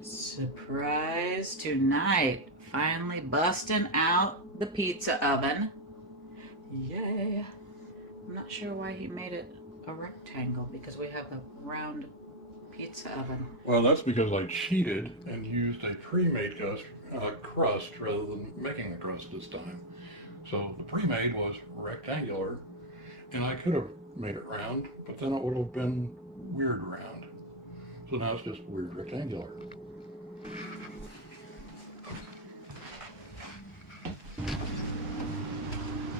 Surprise tonight. Finally busting out the pizza oven. Yay. I'm not sure why he made it a rectangle because we have a round pizza oven. Well, that's because I cheated and used a pre-made crust rather than making the crust this time. So the pre-made was rectangular, and I could have made it round, but then it would have been weird round. So now it's just weird rectangular.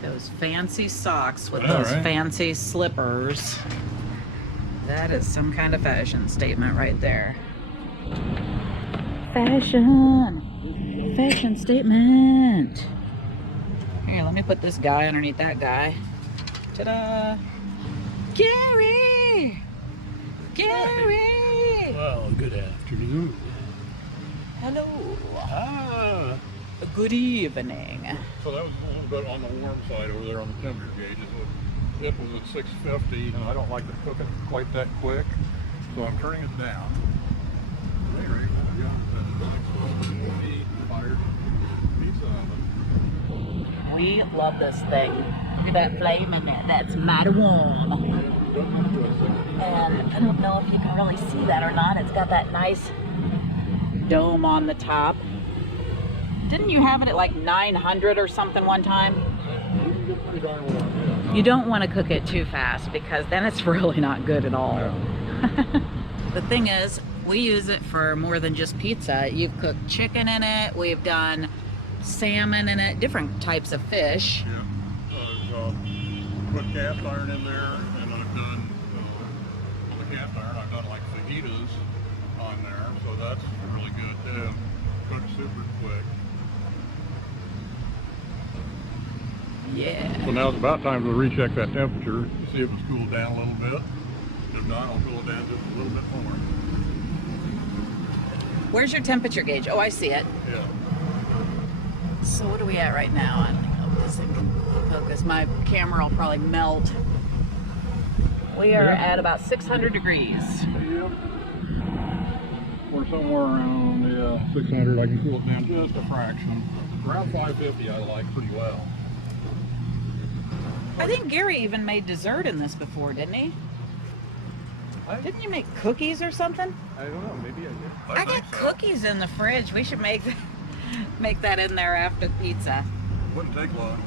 Those fancy socks with those fancy slippers. That is some kind of fashion statement right there. Fashion! Fashion statement! Here, let me put this guy underneath that guy. Ta-da! Gary! Gary! Well, good afternoon. Hello. Ah. Good evening. So that was a little bit on the warm side over there on the temperature gauge. It was at 650, and I don't like to cook it quite that quick, so I'm turning it down. At any rate, I've got the fired pizza oven. We love this thing. Look at that flame in it. That's mighty warm. And I don't know if you can really see that or not. It's got that nice dome on the top. Didn't you have it at like 900 or something one time? You don't want to cook it too fast because then it's really not good at all. The thing is, we use it for more than just pizza. You've cooked chicken in it, we've done salmon in it, different types of fish. Yeah, I've put cast iron in there, and I've done, on the cast iron, I've done like fajitas on there, so that's really good too. Cooks super quick. Yeah. So now it's about time to recheck that temperature to see if it's cooled down a little bit. If not, I'll cool it down just a little bit more. Where's your temperature gauge? Oh, I see it. Yeah. So what are we at right now? I don't know if this thing can focus. My camera will probably melt. We are at about 600 degrees. Yep. We're somewhere around 600. I can cool it down just a fraction. Around 550 I like pretty well. I think Gary even made dessert in this before, didn't he? Didn't you make cookies or something? I don't know, maybe I did. I got cookies in the fridge. We should make that in there after the pizza. Wouldn't take long.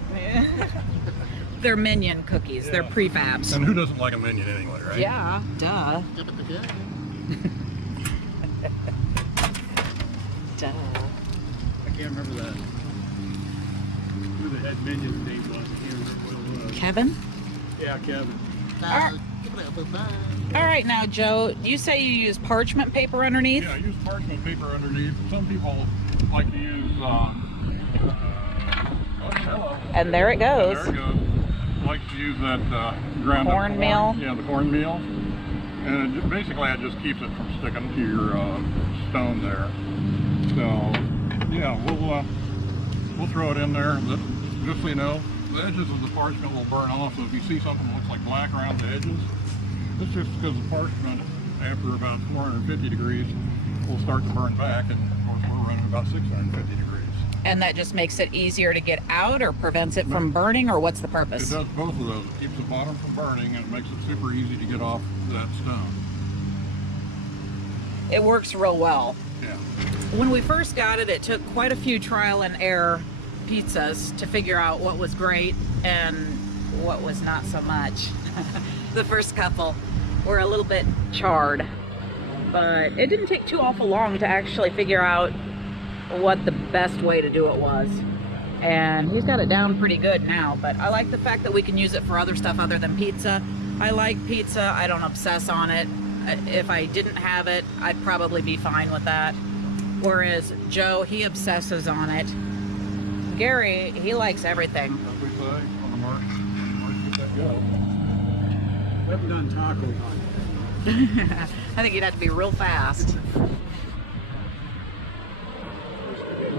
They're minion cookies. Yeah. They're prefabs. And who doesn't like a minion anyway, right? Yeah, duh. Duh. I can't remember that. Who the head minion's name was. I can't remember what it was. Kevin? Yeah, Kevin. All right, now, Joe, you say you use parchment paper underneath? Yeah, I use parchment paper underneath. Some people like to use, and there it goes. There it goes. Like to use that ground cornmeal. Yeah, the cornmeal. And basically, it just keeps it from sticking to your stone there. So, yeah, we'll throw it in there. Just so you know, the edges of the parchment will burn off. So if you see something that looks like black around the edges, it's just because the parchment, after about 450 degrees, will start to burn back. And of course, we're running about 650 degrees. And that just makes it easier to get out, or prevents it from burning, or what's the purpose? It does both of those. It keeps the bottom from burning, and it makes it super easy to get off that stone. It works real well. Yeah. When we first got it, it took quite a few trial and error pizzas to figure out what was great and what was not so much. The first couple were a little bit charred, but it didn't take too awful long to actually figure out what the best way to do it was. And he's got it down pretty good now, but I like the fact that we can use it for other stuff other than pizza. I like pizza. I don't obsess on it. If I didn't have it, I'd probably be fine with that. Whereas Joe, he obsesses on it. Gary, he likes everything. As we say, on the mark, get that go. We haven't done tacos on it. I think you'd have to be real fast.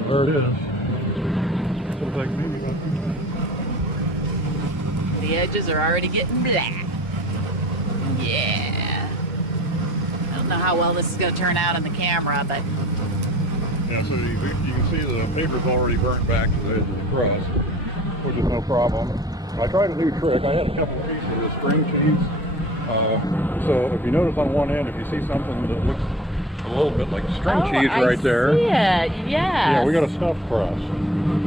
There it is. Looks like maybe about The edges are already getting black. Yeah. Well, don't know how well this is going to turn out on the camera, but Yeah, so you can see the paper's already burnt back to the edge of the crust, which is no problem. I tried a new trick. I had a couple of pieces of string cheese. So if you notice on one end, if you see something that looks a little bit like string cheese right there. See it. Yes. Yeah, we got a stuffed crust.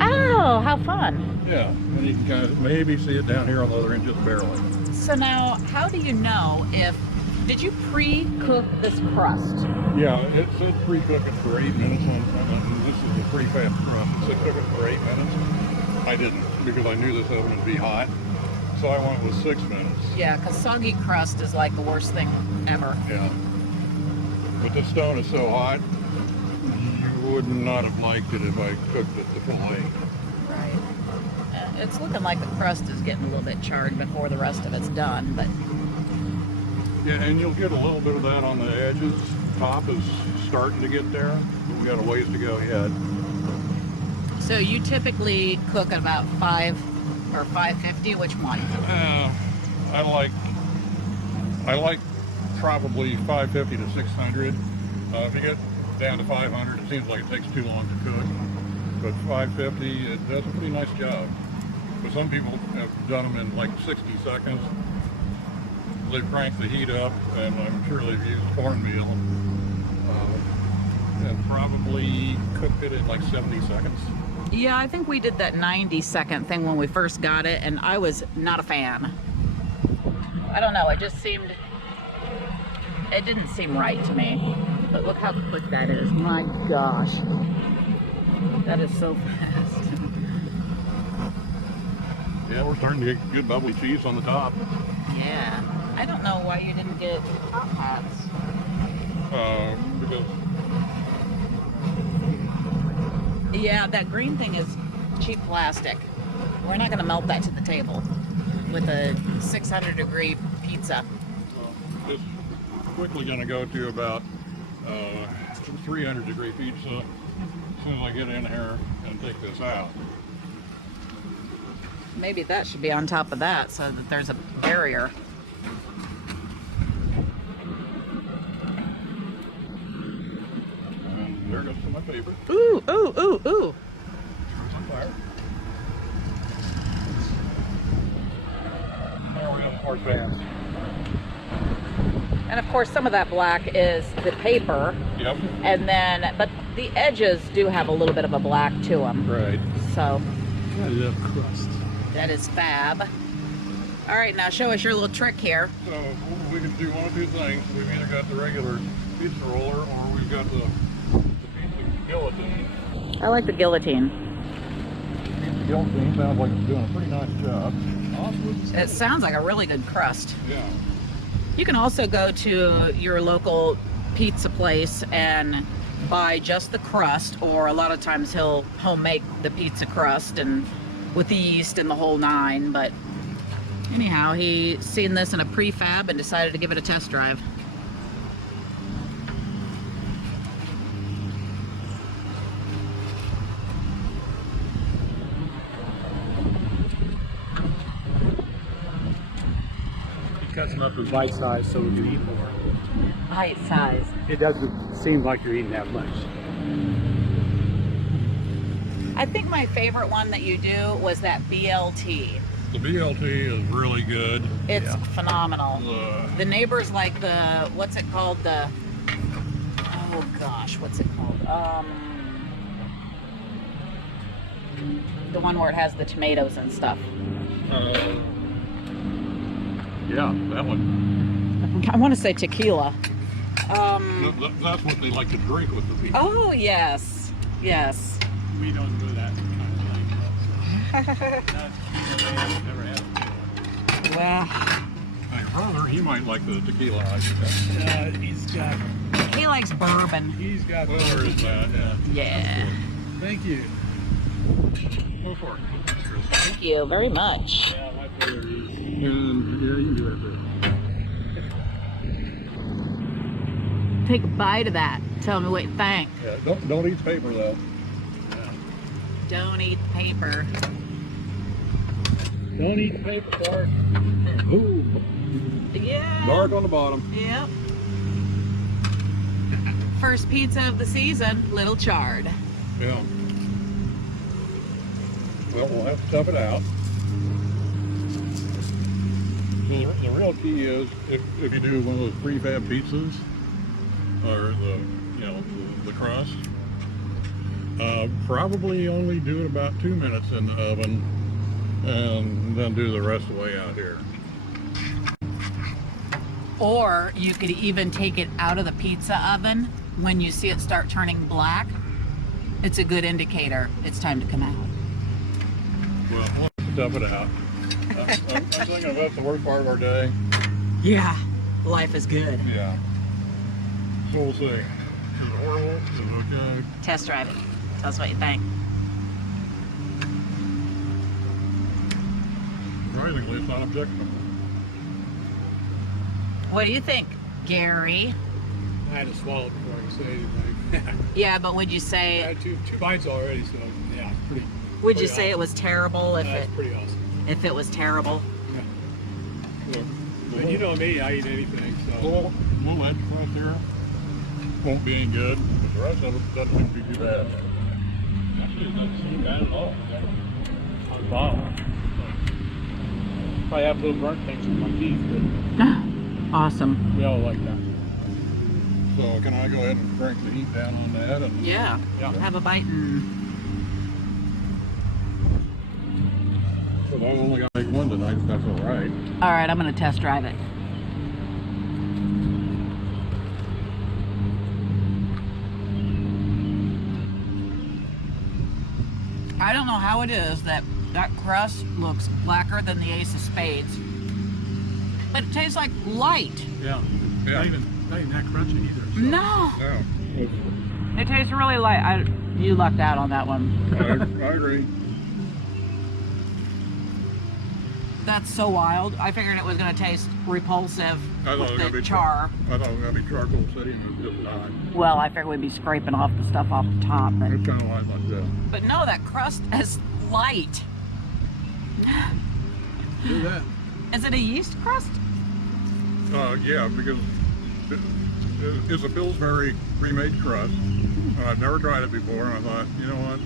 Oh, how fun. Yeah, and you can kind of maybe see it down here on the other end just barely. So now, how do you know if, did you pre-cook this crust? Yeah, it said pre-cook it for 8 minutes, and this is a pretty fast crust. It said cook it for 8 minutes. I didn't, because I knew this oven would be hot. So I went with 6 minutes. Yeah, because soggy crust is like the worst thing ever. Yeah. But the stone is so hot, you would not have liked it if I cooked it the full 8. Right. It's looking like the crust is getting a little bit charred before the rest of it's done, but... Yeah, and you'll get a little bit of that on the edges. Top is starting to get there, but we got a ways to go yet. So you typically cook at about 5 or 550, which one? I like probably 550 to 600. If you get down to 500, it seems like it takes too long to cook. But 550, it does a pretty nice job. But some people have done them in like 60 seconds. They've cranked the heat up, and I'm sure they've used cornmeal. And probably cooked it in like 70 seconds. Yeah, I think we did that 90-second thing when we first got it, and I was not a fan. I don't know, it just seemed, it didn't seem right to me. But look how quick that is. My gosh. That is so fast. Yeah, we're starting to get good bubbly cheese on the top. Yeah. I don't know why you didn't get top hats. Because yeah, that green thing is cheap plastic. We're not going to melt that to the table with a 600-degree pizza. it's quickly going to go to about 300-degree pizza as soon as I get in here and take this out. Maybe that should be on top of that so that there's a barrier. And there goes to my favorite. Ooh, ooh, ooh, ooh. It's on fire. There we go, more fans. And of course, some of that black is the paper. Yep. And then, but the edges do have a little bit of a black to them. Right. So I love crust. that is fab. All right, now show us your little trick here. So we can do one of two things. We've either got the regular pizza roller or we've got the pizza guillotine. I like the guillotine. The guillotine sounds like it's doing a pretty nice job. It sounds like a really good crust. Yeah. You can also go to your local pizza place and buy just the crust, or a lot of times he'll homemade the pizza crust and with the yeast and the whole nine. But anyhow, he seen this in a prefab and decided to give it a test drive. He cuts them up in bite size so we can eat more. Bite size. It doesn't seem like you're eating that much. I think my favorite one that you do was that BLT. The BLT is really good. It's phenomenal. The The neighbors like the, what's it called? The, oh gosh, what's it called? The one where it has the tomatoes and stuff. yeah, that one. I want to say tequila. That's what they like to drink with the pizza. Oh yes, yes. We don't do that kind of thing. That's never had it. Well, My brother, he might like the tequila. I think. he likes bourbon. He's got. Well, there is that. Yeah. Yeah. Thank you. Go for it. Thank you very much. Yeah, my brother is. Yeah, you can do it. Take a bite of that. Tell me what you think. Yeah, don't eat paper though. Don't eat the paper. Don't eat the paper, Bart. Ooh, Yeah. dark on the bottom. Yep. First pizza of the season, little charred. Yeah. Well, we'll have to tough it out. So the real key is if you do one of those prefab pizzas, or the crust, probably only do it about 2 minutes in the oven, and then do the rest of the way out here. Or you could even take it out of the pizza oven when you see it start turning black. It's a good indicator it's time to come out. Well, we'll have to tough it out. I'm thinking that's the worst part of our day. Yeah, life is good. Yeah. So we'll see. Is it horrible? Is it okay? Test drive it. Tell us what you think. Surprisingly, it's not objectionable. What do you think, Gary? I had to swallow before I could say anything. Yeah, but would you I say had two bites already, so yeah, pretty. would you pretty say it awesome. was terrible That's pretty awesome. if it was terrible? Yeah. But you know me, I eat anything, so. We'll edge crust here. Won't be any good. But the rest of it doesn't be too bad. Actually, it doesn't seem bad at all. Wow. Probably have little burnt things in my teeth, Awesome. but we all like that. So can I go ahead and crank the heat down on that? And Yeah. Yeah. Have a bite and so I only got to make one tonight, if that's all right. all right, I'm gonna test drive it. I don't know how it is that crust looks blacker than the Ace of Spades, but it tastes like light. Yeah. Yeah. Not even that crunchy either. So. No, No, it tastes really light. You lucked out on that one. I agree. That's so wild. I figured it was going to taste repulsive I thought it was with gonna the be char. I thought it was going to be charcoal city, and it's just not. Well, I figured we'd be scraping off the stuff off the top, but It's kind of like that. but no, that crust is light. Do that. Is it a yeast crust? Yeah, because it's a Pillsbury pre-made crust. I've never tried it before, and I thought, you know what,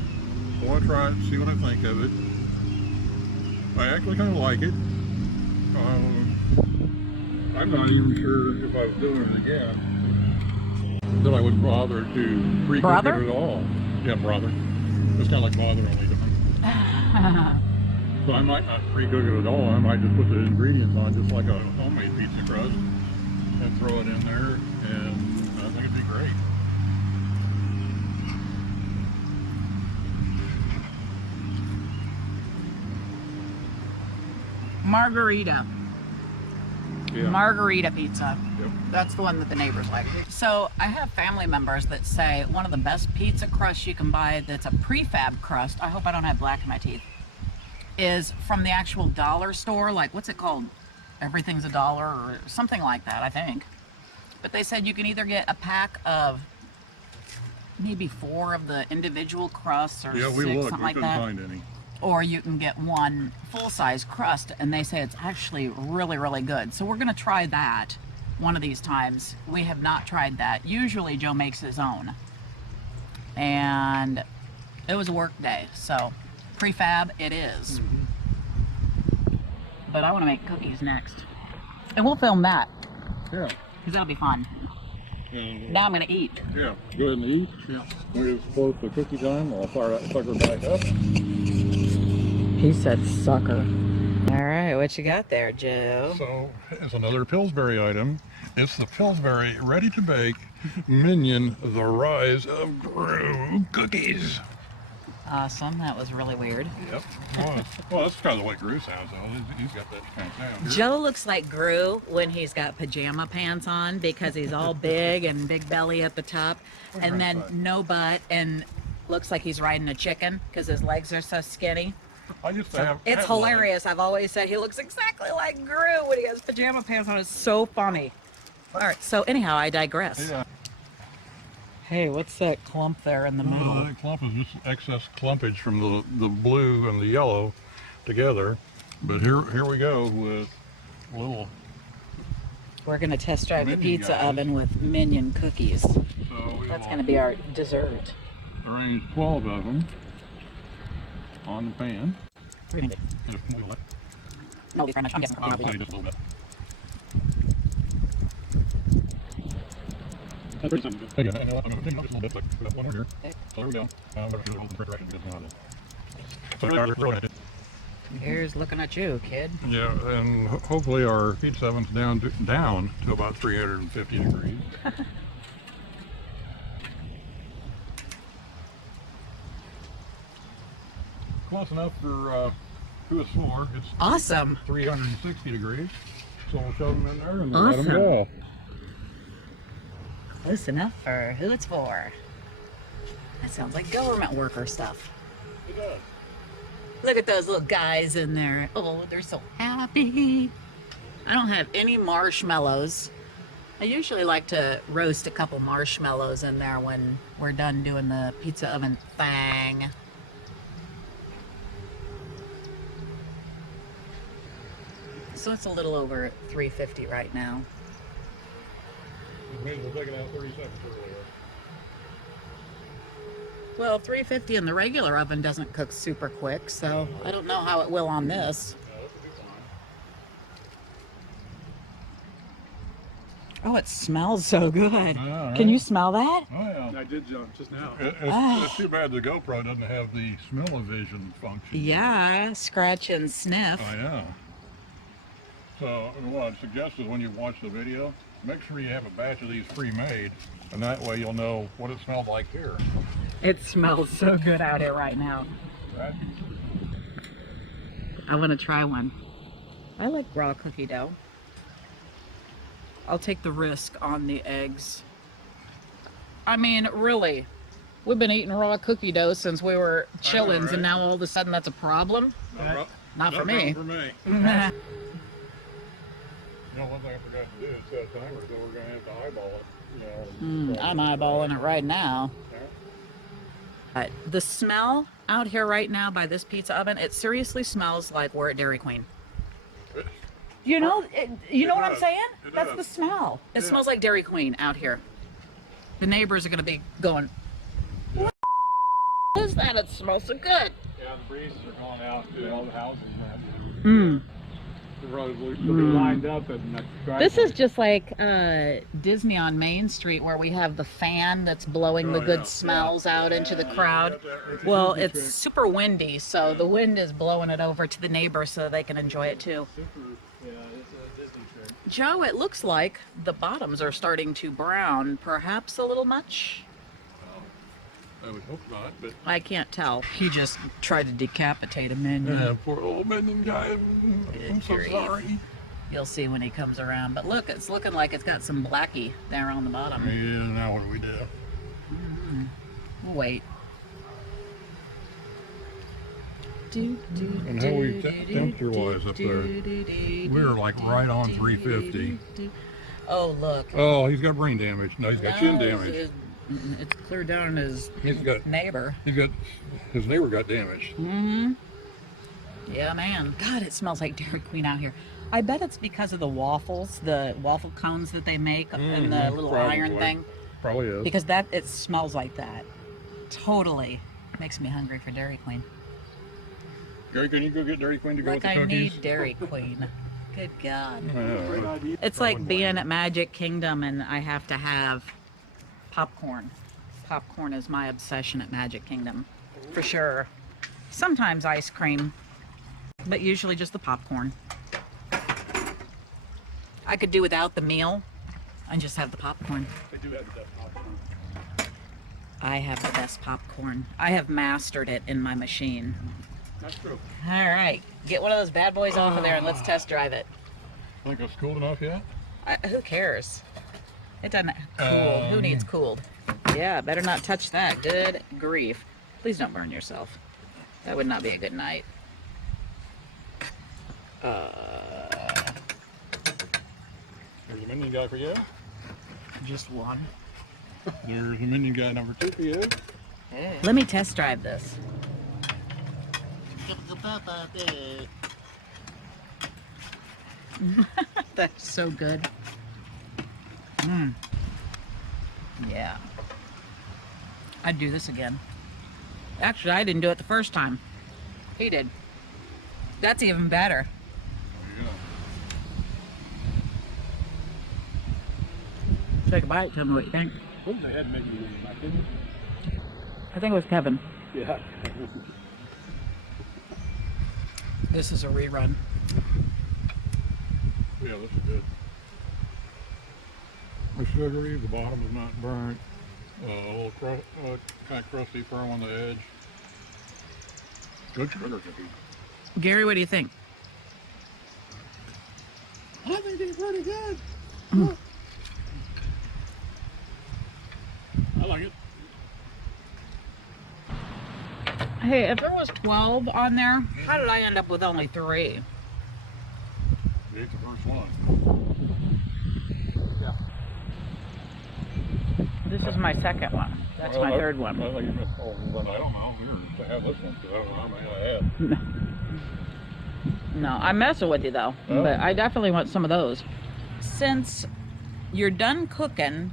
I want to try it, see what I think of it. I actually kind of like it. I'm not even sure if I was doing it again that I would bother to pre-cook Brother? it at all. Yeah, brother. It's kind of like bother only different. So I might not pre-cook it at all. I might just put the ingredients on just like a homemade pizza crust and throw it in there, and I think it'd be great. Margarita. Yeah. Margarita pizza. Yep. That's the one that the neighbors like. So I have family members that say one of the best pizza crusts you can buy that's a prefab crust, I hope I don't have black in my teeth, is from the actual dollar store. Like, what's it called? Everything's a dollar or something like that, I think. But they said you can either get a pack of maybe 4 of the individual crusts or Yeah, 6, we looked. something We like couldn't that. find any. Or you can get one full-size crust, and they say it's actually really, really good. So we're gonna try that one of these times. We have not tried that. Usually Joe makes his own. And it was a work day, so prefab it is. But I wanna make cookies next. And we'll film that, Yeah. because that'll be fun. And, Now I'm gonna eat. yeah. Go ahead and eat. Yeah. When it's close to cookie time, I'll fire that sucker back up. He said sucker. All right, what you got there, Joe? So it's another Pillsbury item. It's the Pillsbury ready-to-bake Minion, the Rise of Gru cookies. Awesome, that was really weird. Yep. Well, that's kind of the way Gru sounds, though. He's got that kind of sound. Joe looks like Gru when he's got pajama pants on because he's all big and big belly at the top, and then Right. no butt, and looks like he's riding a chicken because his legs are so skinny. I used to have. It's have hilarious. I've always said he looks exactly like Gru when he has pajama pants on. It's so funny. All right, so anyhow, I digress. one. Yeah. Hey, what's that clump there in the Well, that clump is just excess clumpage from the blue and the yellow together. But here we go with a little We're gonna test drive the Minion pizza guys. oven with minion cookies. So we That's will gonna be our dessert. arrange 12 of them on the pan. We're gonna do. Just boil it. No, very much. I'm guessing. I'll say just a little bit. That's pretty simple. Hey, you know what? I'm going to take it up just a little bit, like that one over here. Okay. So there we go. I'm going to do it in the correct direction because it's not it. So now we're throwing it. Here's looking at you, kid. Yeah, and hopefully our pizza oven's down to about 350 degrees. Close enough for who it's for. It's Awesome. 360 degrees. So we'll shove them in there and let Awesome. them go. Close enough for who it's for. That sounds like government worker stuff. It does. Look at those little guys in there. Oh, they're so happy. I don't have any marshmallows. I usually like to roast a couple marshmallows in there when we're done doing the pizza oven thing. So it's a little over 350 right now. We're taking out 30 seconds earlier. Well, 350 in the regular oven doesn't cook super quick, so I don't know how it will on this. No, this will be fine. Oh, it smells so good. Yeah, Can you right. smell that? Oh yeah. I did jump just now. It's too bad the GoPro doesn't have the smell-o-vision function. Yeah, scratch and sniff. Oh yeah. So what I'd suggest is when you watch the video, make sure you have a batch of these pre-made, and that way you'll know what it smells like here. It smells so good out here right now. Right? I want to try one. I like raw cookie dough. I'll take the risk on the eggs. I mean, really, we've been eating raw cookie dough since we were chillins, right? and now all of a sudden that's a problem? Not for me. For me. You know, one thing I forgot to do is set a timer, so we're going to have to eyeball it. You know, I'm eyeballing it right now. The smell out here right now by this pizza oven, it seriously smells like we're at Dairy Queen. You know, you know what I'm does. saying? It That's does. the smell. It Yeah. smells like Dairy Queen out here. The neighbors are going to be going, what is that? It smells so good. Yeah, the breezes are going out to all the houses. Mm. The road will be lined up and This is just like Disney on Main Street, where we have the fan that's blowing the Oh, good yeah. smells out into the crowd. Well, it's super windy, so the wind is blowing it over to the neighbors so they can enjoy it too. Yeah, it's a Disney trick. Joe, it looks like the bottoms are starting to brown, perhaps a little much. I would hope not, but I can't tell. He just tried to decapitate a minion. poor old minion guy. I'm so grief. sorry. You'll see when he comes around. But look, it's looking like it's got some blackie there on the bottom. Yeah, now what do we do? We'll wait. And how we temperature-wise up there? We're like right on 350. Oh, look. Oh, he's got brain damage. No, he's got chin damage. It's clear down his He's got neighbor. his neighbor got damaged. Mm-hmm. Yeah, man. God, it smells like Dairy Queen out here. I bet it's because of the waffles, the waffle cones that they make and the little iron probably. thing. Probably is. Because it smells like that. Totally makes me hungry for Dairy Queen. Gary, can you go get Dairy Queen to go Like with the I cookies? need Dairy Queen. Good God. Yeah, It's like being at Magic Kingdom and I have to have popcorn. Popcorn is my obsession at Magic Kingdom, for sure. Sometimes ice cream, but usually just the popcorn. I could do without the meal and just have the popcorn. They do have that popcorn. I have the best popcorn. I have mastered it in my machine. That's true. All right, get one of those bad boys off of there and let's test drive it. Think it's cool enough yet? Who cares? It doesn't cool. Who needs cooled? Yeah, better not touch that. Good grief. Please don't burn yourself. That would not be a good night. There's a minion guy for you. Just one. There's a minion guy number 2 for you. Let me test drive this. That's so good. Yeah. I'd do this again. Actually, I didn't do it the first time. He did. That's even better. There you go. Take a bite, tell me what you think. What was the head menu in my opinion? I think it was Kevin. Yeah. This is a rerun. Yeah, this is good. It's sugary, the bottom is not burnt. A little kind of crusty, firm on the edge. Good sugar cookie. Gary, what do you think? I think it's pretty good. I like it. Hey, if there was 12 on there, how did I end up with only 3? You ate the first one. Yeah. This is my second one. That's my third one. I think you missed all of them. I don't know. Here, to have this one, because I don't know how many I had. No, I'm messing with you though, but I definitely want some of those. Since you're done cooking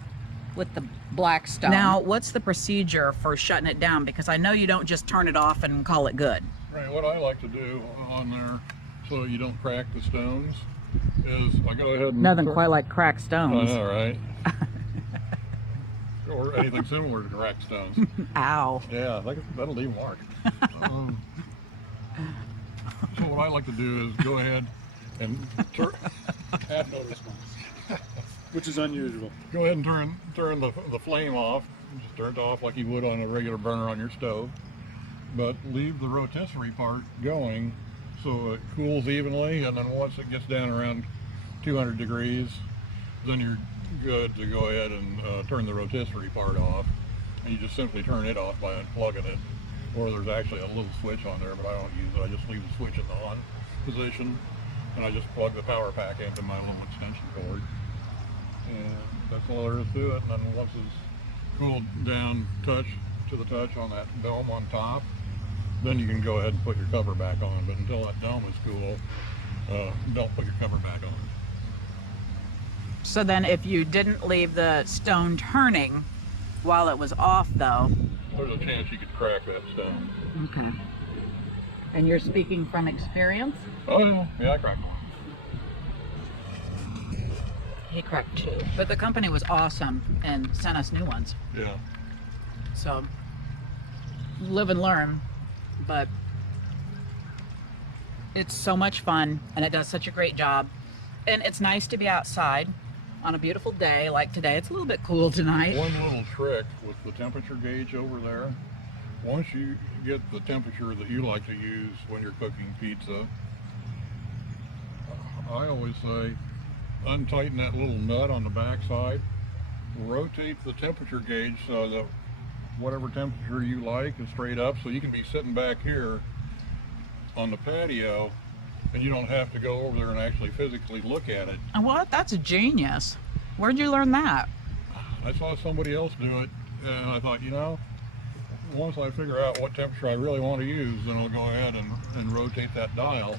with the Blackstone, now what's the procedure for shutting it down? Because I know you don't just turn it off and call it good. Right, what I like to do on there, so you don't crack the stones, is I go ahead and... Nothing quite like cracked stones. I know, right? Or anything similar to cracked stones. Ow. Yeah, that'll leave a mark. So what I like to do is go ahead and Had no response. Which is unusual. go ahead and turn the flame off. Just turn it off like you would on a regular burner on your stove. But leave the rotisserie part going so it cools evenly, and then once it gets down around 200 degrees, then you're good to go ahead and turn the rotisserie part off. And you just simply turn it off by unplugging it. Or there's actually a little switch on there, but I don't use it. I just leave the switch in the on position, and I just plug the power pack into my little extension cord. And that's all there is to it. And then once it's cooled down to the touch on that dome on top, then you can go ahead and put your cover back on. But until that dome is cool, don't put your cover back on. So then if you didn't leave the stone turning while it was off though, There's a chance you could crack that stone. okay. And you're speaking from experience? Oh, yeah, I cracked one. He cracked 2. But the company was awesome and sent us new ones. Yeah. So, live and learn. But it's so much fun and it does such a great job. And it's nice to be outside on a beautiful day like today. It's a little bit cool tonight. One little trick with the temperature gauge over there, once you get the temperature that you like to use when you're cooking pizza, I always say untighten that little nut on the back side, rotate the temperature gauge so that whatever temperature you like is straight up, so you can be sitting back here on the patio and you don't have to go over there and actually physically look at it. What? That's a genius. Where'd you learn that? I saw somebody else do it, and I thought, you know, once I figure out what temperature I really want to use, then I'll go ahead and rotate that dial.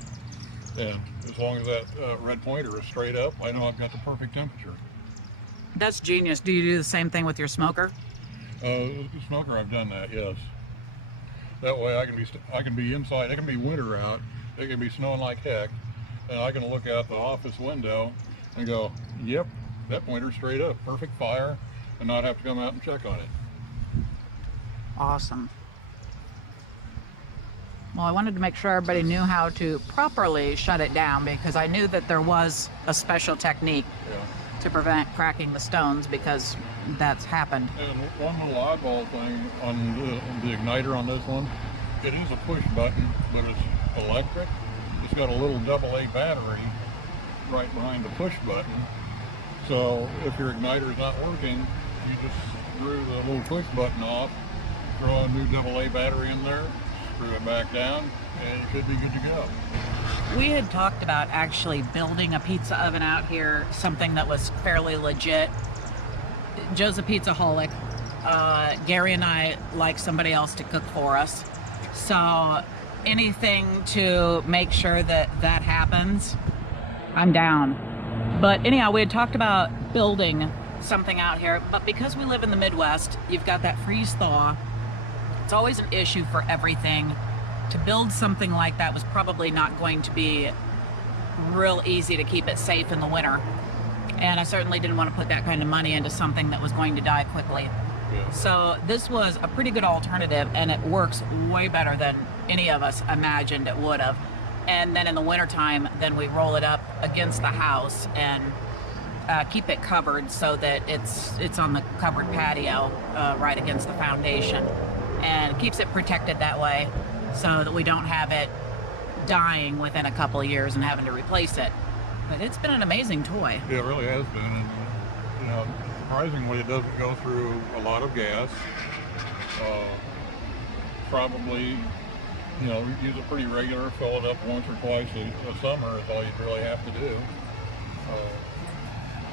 And as long as that red pointer is straight up, I know I've got the perfect temperature. That's genius. Do you do the same thing with your smoker? The smoker, I've done that, yes. That way I can be inside. It can be winter out. It can be snowing like heck, and I can look out the office window and go, yep, that pointer's straight up, perfect fire, and not have to come out and check on it. Awesome. Well, I wanted to make sure everybody knew how to properly shut it down because I knew that there was a special technique to prevent cracking the stones because that's happened. And one little oddball thing on the igniter on this one, it is a push button, but it's electric. It's got a little AA battery right behind the push button. So if your igniter is not working, you just screw the little push button off, throw a new AA battery in there, screw it back down, and it should be good to go. We had talked about actually building a pizza oven out here, something that was fairly legit. Joe's a pizzaholic. Gary and I like somebody else to cook for us. So anything to make sure that that happens, I'm down. But anyhow, we had talked about building something out here, but because we live in the Midwest, you've got that freeze thaw. It's always an issue for everything. To build something like that was probably not going to be real easy to keep it safe in the winter. And I certainly didn't want to put that kind of money into something that was going to die quickly. Yeah. So this was a pretty good alternative, and it works way better than any of us imagined it would have. And then in the wintertime, then we roll it up against the house and keep it covered so that it's on the covered patio right against the foundation, and keeps it protected that way so that we don't have it dying within a couple of years and having to replace it. But it's been an amazing toy. Yeah, it really has been. And, you know, surprisingly, it doesn't go through a lot of gas. Probably, you know, use it pretty regular, fill it up once or twice a summer is all you really have to do.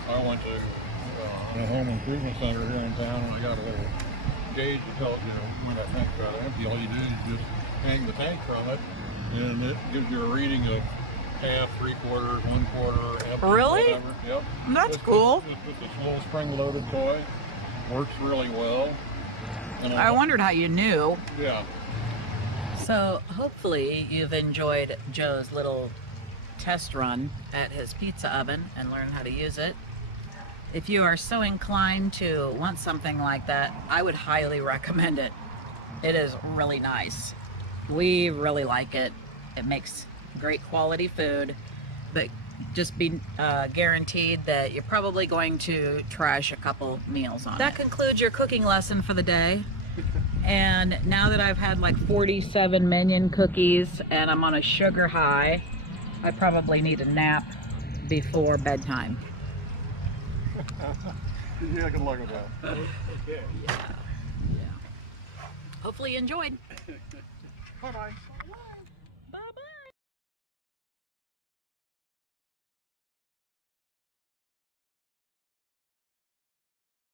I went to a home improvement center here in town, and I got a little gauge to tell you know when that tank's got empty. All you do is just hang the tank from it, and it gives you a reading of half, 3/4, 1/4, empty, Really? whatever. Yep. That's Just cool. Just a small spring-loaded toy. Works really well. And I wondered how you knew. Yeah. So hopefully you've enjoyed Joe's little test run at his pizza oven and learned how to use it. If you are so inclined to want something like that, I would highly recommend it. It is really nice. We really like it. It makes great quality food, but just be guaranteed that you're probably going to trash a couple meals on it. That concludes your cooking lesson for the day. And now that I've had like 47 Minion cookies and I'm on a sugar high, I probably need a nap before bedtime. Yeah, good luck with that. Yeah. Hopefully you enjoyed. Bye-bye.